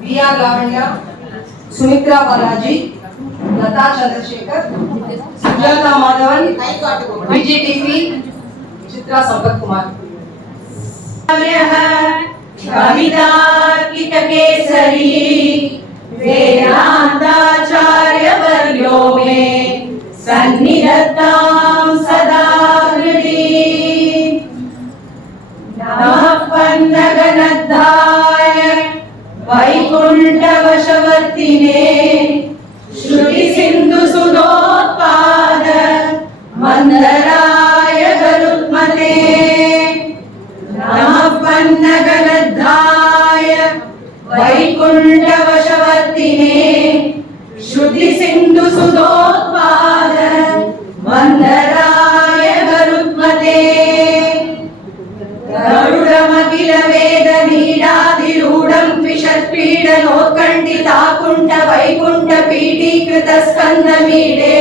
बिया लावण्य, सुमित्रा बालाजी, लता चंद्रशेखर, सुजाता माधवन, विजीटीपी, चित्रा संपत कुमार। कवितार्किक केसरी वेदांताचार्य वर्यो मे सन्निधत्तां सदा हृदि। नमः पन्नगनद्धाय वैकुण्ठवशवर्तिने श्रुति सिंधु सुधोत्पाद मंदराय गरुत्मते। नमः पन्नगनद्धाय वैकुण्ठवशवर्तिने श्रुति सिंधु सुधोत्पाद मंदराय गरुत्मते। गरुडमखिल वेद नीडाधिरूढं द्विषत्पीडनोत्कण्ठिताकुण्ठ वैकुण्ठ पीठीकृत स्कन्दमीडे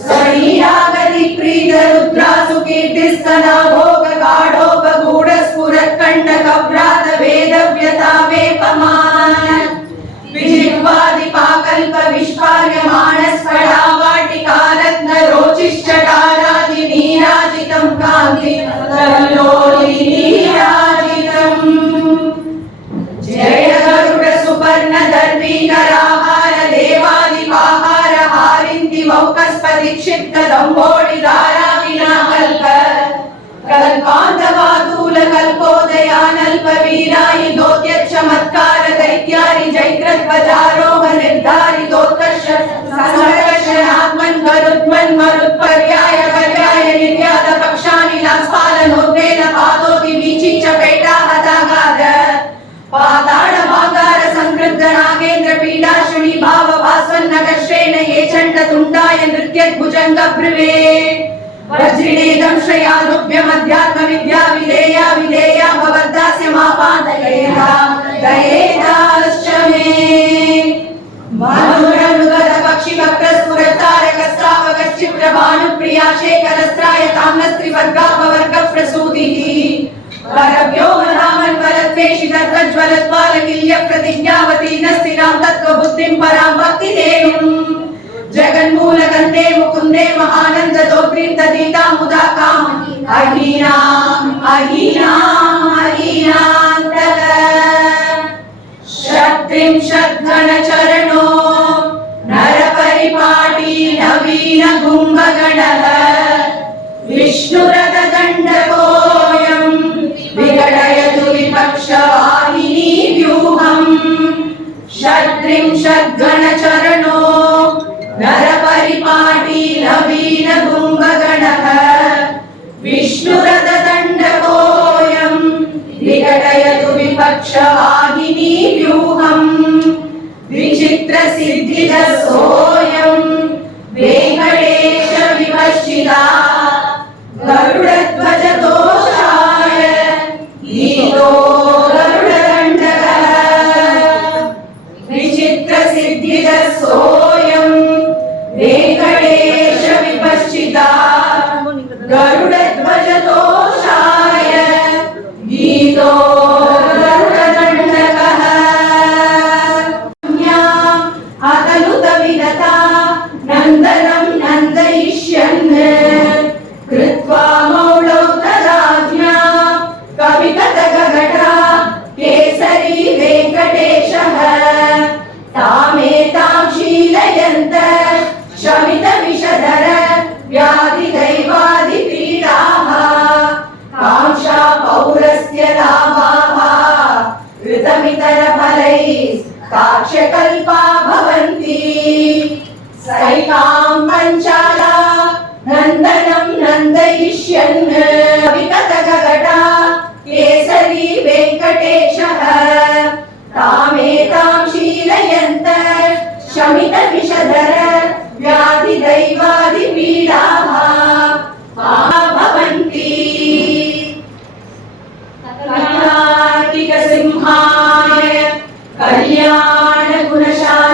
स्वरीरागति प्रीत रुद्रासु कीर्तिस्तना भोग गाढोपगूढ स्फुरत्कण्टकव्रात वेदव्यता वेपमान विजिह्वादिपाकल्प विष्पार्यमाण स्फटावाटिकारत्न रोचिश्चटाराजि नीराजितं कान्ति नीराजितम्। जय गरुड सुपर्ण दर्वीकराहार देवादिपाहार हारिन्ति मौकस्पति क्षिप्त दम्भोळि धारा विना कल्प कल्पान्तवादूल कल्पोदयानल्प वीरायि दोत्य चमत्कार दैत्यारि जैग्रध्वजारोह निर्धारि दोत्कर्ष संकर्षणात्मन् गरुत्मन् मरुत्पर्याय पर्याय निर्यात पक्षानि नास्पालनोद्वेन पादोति वीचि चपेटा हतागाद पाताळ भागार संकृद्ध नागेन्द्र पीडाशुनि भाव भास्वन्नगश्रेण ये चण्ड तुण्डाय नृत्यद्भुजङ्ग भ्रुवे वज्रिणेदं श्रयानुभ्यमध्यात्म विद्या विधेया विधेया भवद्दास्य मापादयेदा दयेदाश्च मे। मानुरनुगद पक्षि वक्रस्फुरतारकस्तावकश्चित्र भानुप्रिया शेखरस्त्राय ताम्नस्त्रिवर्गा भवर्ग प्रसूतिः परव्योमनामन् वरद्वेषि तत्त्वज्वलत्वालकिल्य प्रतिज्ञावती न स्थिरां तत्त्वबुद्धिं परां भक्तिदेनुम् जगन्मूलकन्ते मुकुन्दे महानन्द दोग्रीं ददीता मुदा काम अहीनाम् अहीनाम् अहीनान्तक। षट्त्रिंशद्घनचरणो नरपरिपाटी नवीन कुम्भगणः विष्णुरथदण्डकोऽयं विघटयतु विपक्षवाहिनी व्यूहम्। षट्त्रिंशद्घनचरणो नरपरिपाटी नवीन कुम्भगणः विष्णुरथदण्डकोऽयं विघटयतु विपक्षवाहिनी व्यूहम्। विचित्रसिद्धिदः सोऽयं वेङ्कटेश विवर्षिता गरुडध्वजतोषाय गीतो गरुडदण्डकः। विचित्रसिद्धिदः सोऽयं वेङ्कटेश विवर्षिता गरुडध्वजतोषाय गीतो गरुडदण्डकः। अतनुत विदता नन्दनं नन्दयिष्यन् कृत्वा मौळौतराज्ञा कविकतगघटा केसरी वेङ्कटेशः तामेतां शीलयन्त शमितविषधर व्याधिदैवादिपीडाः कांक्षा पौरस्य लाभाः कृतमितरफलैः साक्ष्यकल्पा भवन्ति। सैकां पञ्चाला नन्दनं नन्दयिष्यन् विकतगघटा केसरी वेङ्कटेशः तामेतां शीलयन्त शमितविषधर व्याधिदैवादिपीडाः भवन्ति। कार्तिकसिंहाय कल्याण गुणशालिने